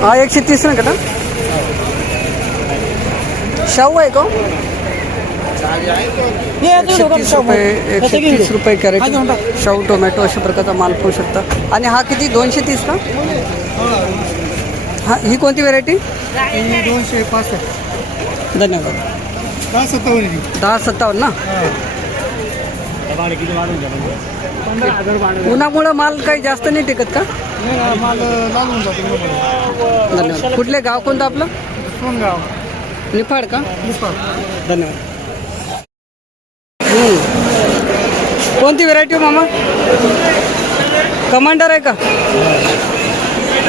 हा 130 ना कटा शाहू आहे का 130 रुपये 130 रुपये कॅरेट शाहू टोमॅटो अशा प्रकारचा माल पाहू शकता. आणि हा किती 230 का? हा ही कोणती व्हेरायटी? 265. धन्यवाद. 1057 ना. उन्हामुळं माल काही जास्त नाही टिकत का? माल लागून जातो. धन्यवाद. कुठले गाव कोणतं आपलं? सोनगाव. निफाड का? धन्यवाद. कोणती व्हेरायटी हो मामा? कमांडर आहे का?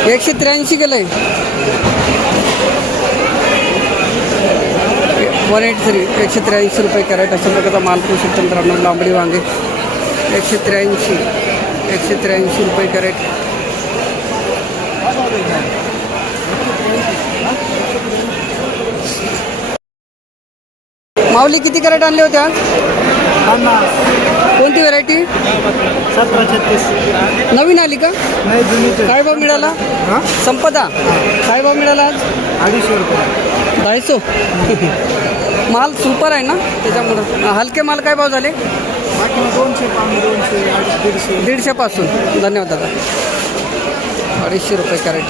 183 गेलं आहे. 183 183 रुपये कॅरेट अशा प्रकारचा माल पाहू शकतो मित्रांनो. लांबडी वांगे 183 रुपये कॅरेट. माऊली किती कॅरेट आणले होते आज? कोणती व्हेरायटी? 1736. नवीन आली का? नाही जुनी. काय भाव मिळाला? संपदा काय भाव मिळाला आज? 250 रुपये. 250. माल सुपर आहे ना त्याच्यामुळं. हलके माल काय भाव झाले? 200, 200, 150 पासून. धन्यवाद दादा. 250 रुपये कॅरेट.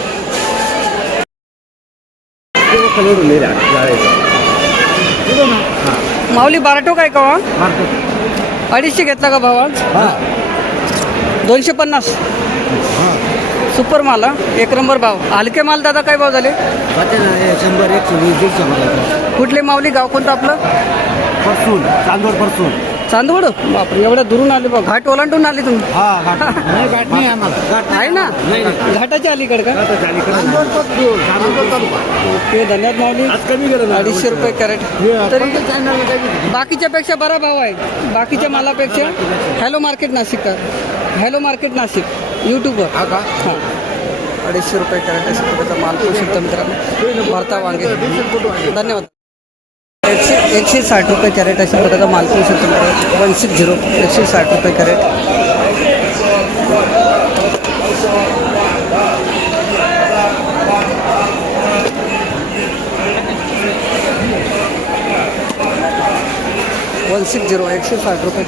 माऊली बाराटो काय का? 250 घेतला का भाव आज? 250. सुपर माल हा. एक नंबर भाव. हलके माल दादा काय भाव झाले? 100, 120. कुठले माऊली गाव कोणतं आपलं? परसून. चांदवड परसून. चांदवड. बापरे एवढ्या दुरून आले बा. घाट ओलांडून आले तुम्ही? घाट नाही आम्हाला. आहे ना घाटाच्या अलीकडे का? ओके धन्यवाद माऊली. कमी केलं 250 रुपये कॅरेट. तरी बाकीच्या पेक्षा बरा भाव आहे. बाकीच्या मालापेक्षा. हॅलो मार्केट नाशिक का? हॅलो मार्केट नाशिक यूट्यूबवर. हां 250 रुपये कॅरेट अशा प्रकारचा माल पाहू शकता मित्रांनो. भरता वांगे. धन्यवाद. 160 रुपये कॅरेट अशा प्रकारचा माल पाहू शकतो. 160 160 रुपये कॅरेट. $160 160 रुपये.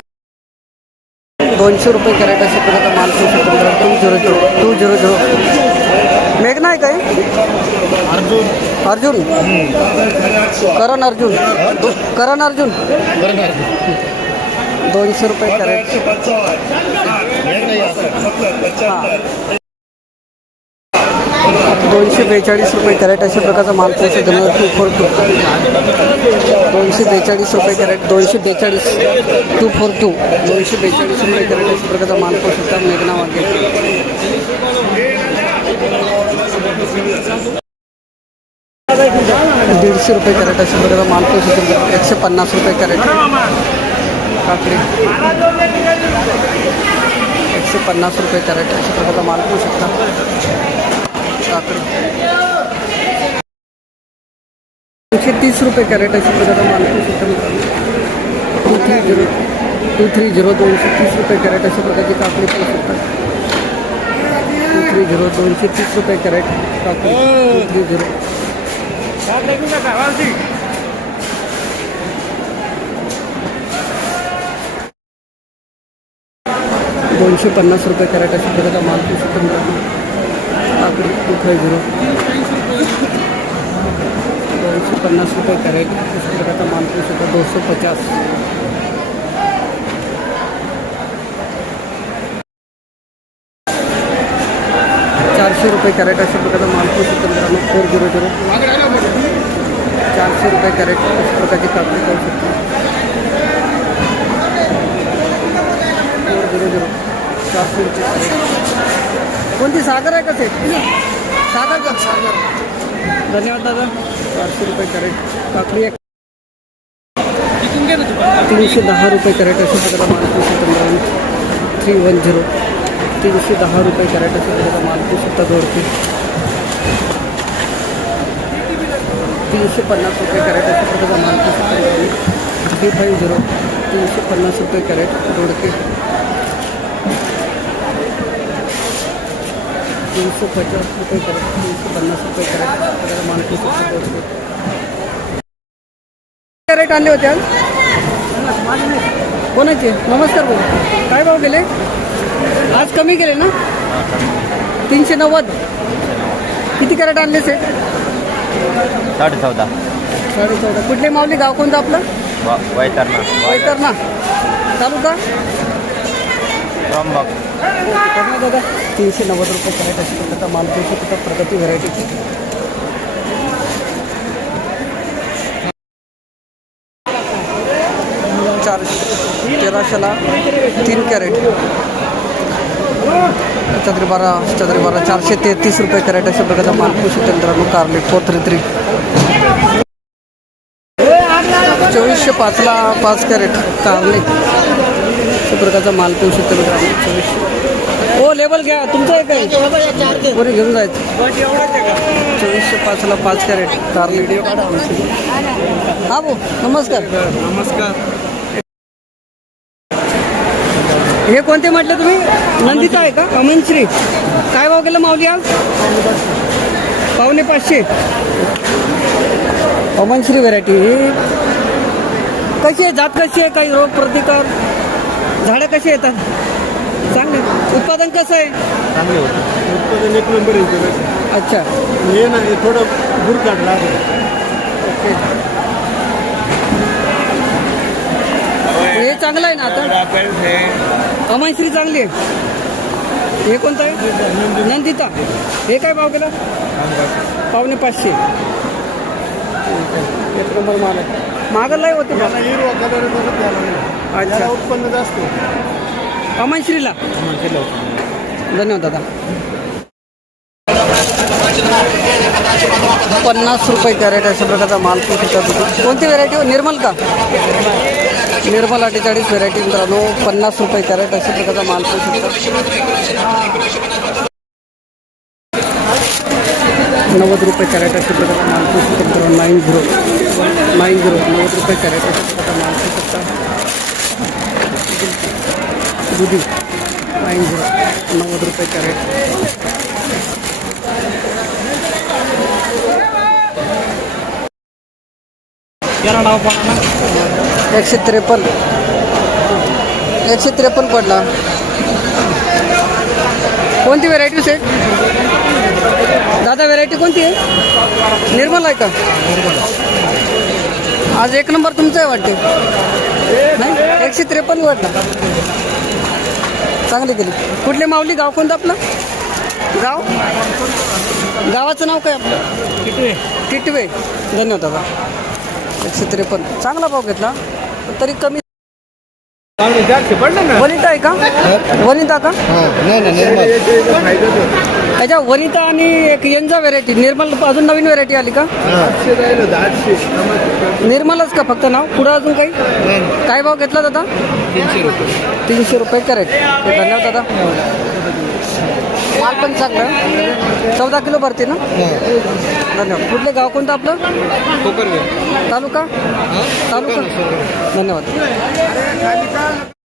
200 रुपये कॅरेट अशा प्रकारचा माल पाहू शकतो. 200 मेघना आहे काय? अर्जुन करण अर्जुन 200 रुपये कॅरेट. 242 रुपये कॅरेट अशा प्रकारचा माल पाहू शकतो. 242 रुपये कॅरेट. 242 242 242 रुपये कॅरेट अशा प्रकारचा माल पाहू शकता. मेघना वांगे 150 रुपये कॅरेट अशा प्रकारचा माल पाहू शकतो. 150 रुपये कॅरेट. काकडी 150 रुपये कॅरेट अशा प्रकारचा माल पाहू शकता. काकडी 130 रुपये कॅरेट अशा प्रकारचा माल पाहू शकता. 230 230 रुपये कॅरेट अशा प्रकारची काकडी पाहू शकता. 230 रुपये कॅरेट काकडी. 250 रुपये कॅरेट अशा प्रकारचा माल पाहू शकता. काकडी 250 250 रुपये कॅरेट अशा प्रकारचा माल पाहू शकता. 250 400 रुपये कॅरेट अशा प्रकारचा माल पाहू शकता मित्रांनो. 400 400 रुपये कॅरेट अशा प्रकारची काकडी पाहू शकता. 400 400 रुपये कॅरेट. कोणती सागर आहे का ते? सागर का? धन्यवाद दादा. 400 रुपये कॅरेट काकडी. 310 रुपये कॅरेट अशा प्रकारचा माल पाहू शकता मित्रांनो. 310 310 रुपये कॅरेट अशा प्रकारचा माल पाहू शकता. दोडके 350 रुपये कॅरेट अशा प्रकारचा माल पाहू शकता. 350 350 रुपये कॅरेट दोडके. 350 रुपये कॅरेट, 350 रुपये कॅरेट. माणकी कॅरेट आणले होते आज कोणाचे? नमस्कार भाऊ, काय भाव गेले आज? कमी केले ना? 390. किती कॅरेट आणले से? 14.5. 14.5. कुठले माऊली? गाव कोणतं आपलं? वैतरणा. तालुका? त्र्यंबक. दादा 390 रुपये कॅरेट अशी प्रकारचा माल पोहोचू तिथं प्रगती व्हरायटीची. चारशे 1300ला 3 कॅरेट. चौधरी बारा 433 रुपये कॅरेट अशा प्रकारचा माल पोहोचू मित्रांनो. कारले 433. 2405ला 5 कॅरेट कारले अशा प्रकारचा माल पोहोचू शकतो मित्रांनो. 2400. हो लेबल घ्या तुमचं आहे काय? बरे घेऊन जायचं. 2405ला 5 कॅरेट कारले. हा भाऊ नमस्कार. नमस्कार. हे कोणते म्हटले तुम्ही? नंदिता आहे का? अमनश्री. काय भाव गेलं माऊली आज? 450. अमनश्री व्हरायटी ही कशी आहे? जात कशी आहे? काही रोग प्रतिकार? झाडं कशी येतात? चांगले. उत्पादन कसं आहे? चांगले होते. उत्पादन 1 नंबर येते. अच्छा. हे ना हे थोडं बुरकाट लागतं. ओके. हे चांगलं आहे ना आता? अमनश्री चांगली आहे. हे कोणतं आहे? नंदिता. हे काय भाव केला? 450. एक नंबर माल आहे. मागं होते याला हिरवा कलर अच्छा. उत्पन्न जास्त होतं. अमनश्रीला धन्यवाद दादा. 50 रुपये कॅरेट अशा प्रकारचा माल पोहोचतात. कोणती व्हरायटी? निर्मल का? निर्मल 48 व्हरायटी मित्रांनो. 50 रुपये कॅरेट अशा प्रकारचा माल पोहोचतात. 90 रुपये कॅरेट अशा प्रकारचा माल पोहोचतात मित्रांनो. 90 रुपये कॅरेट अशा प्रकारचा माल पोहोचतात. दुधी 90 रुपये कॅरेट. 153 पडला. कोणती व्हरायटी आहे दादा? व्हरायटी कोणती आहे? निर्मल आहे का? आज 1 नंबर तुमचं आहे वाटते. नाही 153 वाटला. चांगली केली. कुठले माऊली? गाव कोणतं आपलं? गावाचं नाव काय आपलं? टिटवे. धन्यवाद दादा. 153 चांगला भाव घेतला तरी कमी. वनिता आहे का? वनिता का? त्याच्या वनिता आणि एक यंजा व्हरायटी. निर्मल अजून नवीन व्हरायटी आली का? निर्मलच का फक्त नाव? पुढं अजून काही? काय भाव घेतला दादा? 300 रुपये कॅरेट. धन्यवाद दादा. माल पण चांगलं. 14 किलो भरते ना? धन्यवाद. कुठले गाव कोणतं आपलं? तालुका? धन्यवाद.